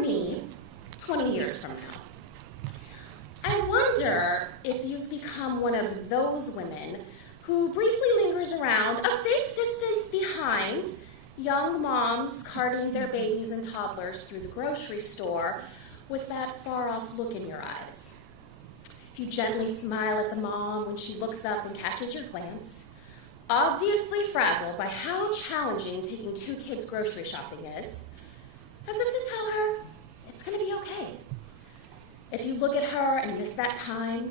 me 20 years from now. I wonder if you've become one of those women who briefly lingers around a safe distance behind young moms carting their babies and toddlers through the grocery store with that far-off look in your eyes. If you gently smile at the mom when she looks up and catches your glance, obviously frazzled by how challenging taking 2 kids grocery shopping is, as if to tell her it's going to be okay. If you look at her and miss that time,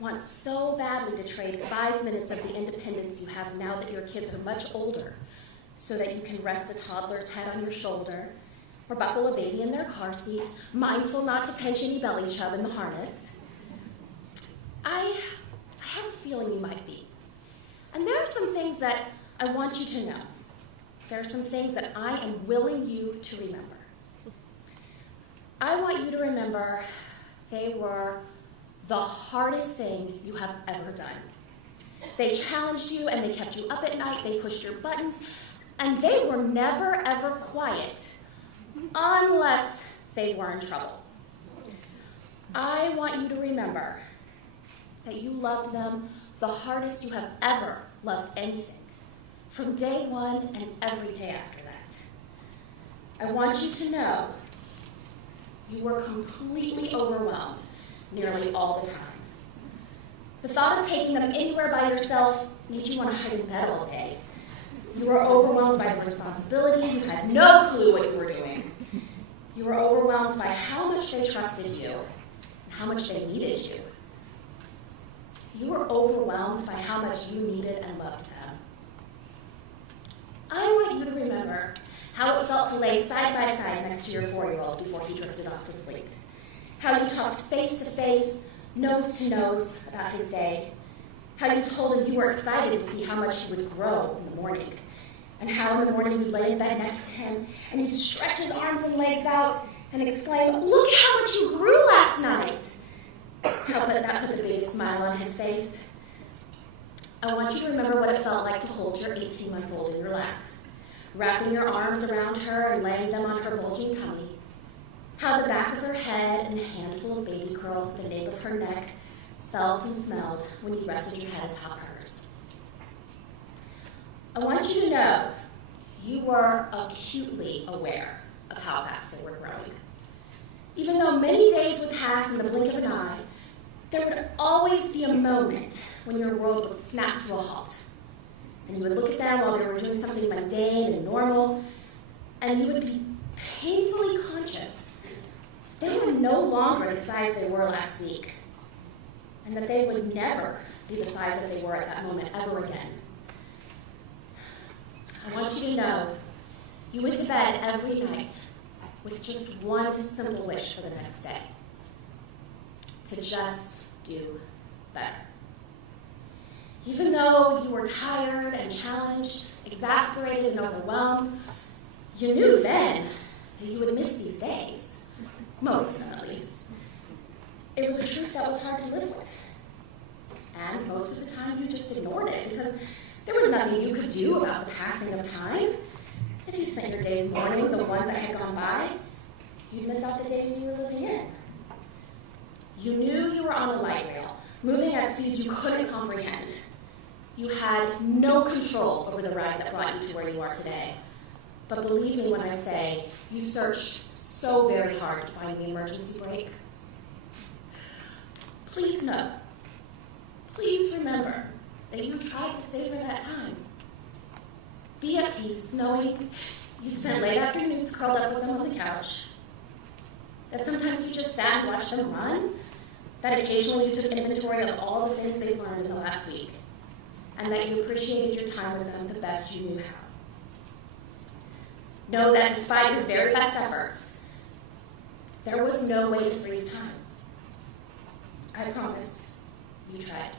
want so badly to trade 5 minutes of the independence you have now that your kids are much older, so that you can rest a toddler's head on your shoulder, or buckle a baby in their car seat, mindful not to pinch any belly chub in the harness, I have a feeling you might be. And there are some things that I want you to know. There are some things that I am willing you to remember. I want you to remember they were the hardest thing you have ever done. They challenged you and they kept you up at night, they pushed your buttons, and they were never ever quiet unless they were in trouble. I want you to remember that you loved them the hardest you have ever loved anything, from day one and every day after that. I want you to know you were completely overwhelmed nearly all the time. The thought of taking them anywhere by yourself made you want to hide in bed all day. You were overwhelmed by the responsibility. You had no clue what you were doing. You were overwhelmed by how much they trusted you and how much they needed you. You were overwhelmed by how much you needed and loved them. I want you to remember how it felt to lay side by side next to your 4-year-old before he drifted off to sleep. How you talked face to face, nose to nose about his day. How you told him you were excited to see how much he would grow in the morning. And how in the morning you'd lay in bed next to him and you'd stretch his arms and legs out and exclaim, "Look how much you grew last night." That put the biggest smile on his face. I want you to remember what it felt like to hold your 18-month-old in your lap, wrapping your arms around her and laying them on her bulging tummy. How the back of her head and a handful of baby curls at the nape of her neck felt and smelled when you rested your head atop hers. I want you to know you were acutely aware of how fast they were growing. Even though many days would pass in the blink of an eye, there would always be a moment when your world would snap to a halt. And you would look at them while they were doing something mundane and normal, and you would be painfully conscious they were no longer the size they were last week, and that they would never be the size that they were at that moment ever again. I want you to know you went to bed every night with just one simple wish for the next day: to just do better. Even though you were tired and challenged, exasperated and overwhelmed, you knew then that you would miss these days. Most of them, at least. It was a truth that was hard to live with. And most of the time you just ignored it because there was nothing you could do about the passing of time. If you spent your days mourning the ones that had gone by, you'd miss out the days you were living in. You knew you were on a light rail, moving at speeds you couldn't comprehend. You had no control over the ride that brought you to where you are today. But believe me when I say, you searched so very hard to find the emergency brake. Please know, please remember that you tried to savor that time. Be at peace knowing you spent late afternoons curled up with them on the couch, that sometimes you just sat and watched them run, that occasionally you took inventory of all the things they've learned in the last week, and that you appreciated your time with them the best you knew how. Know that despite your very best efforts, there was no way to freeze time. I promise you tried.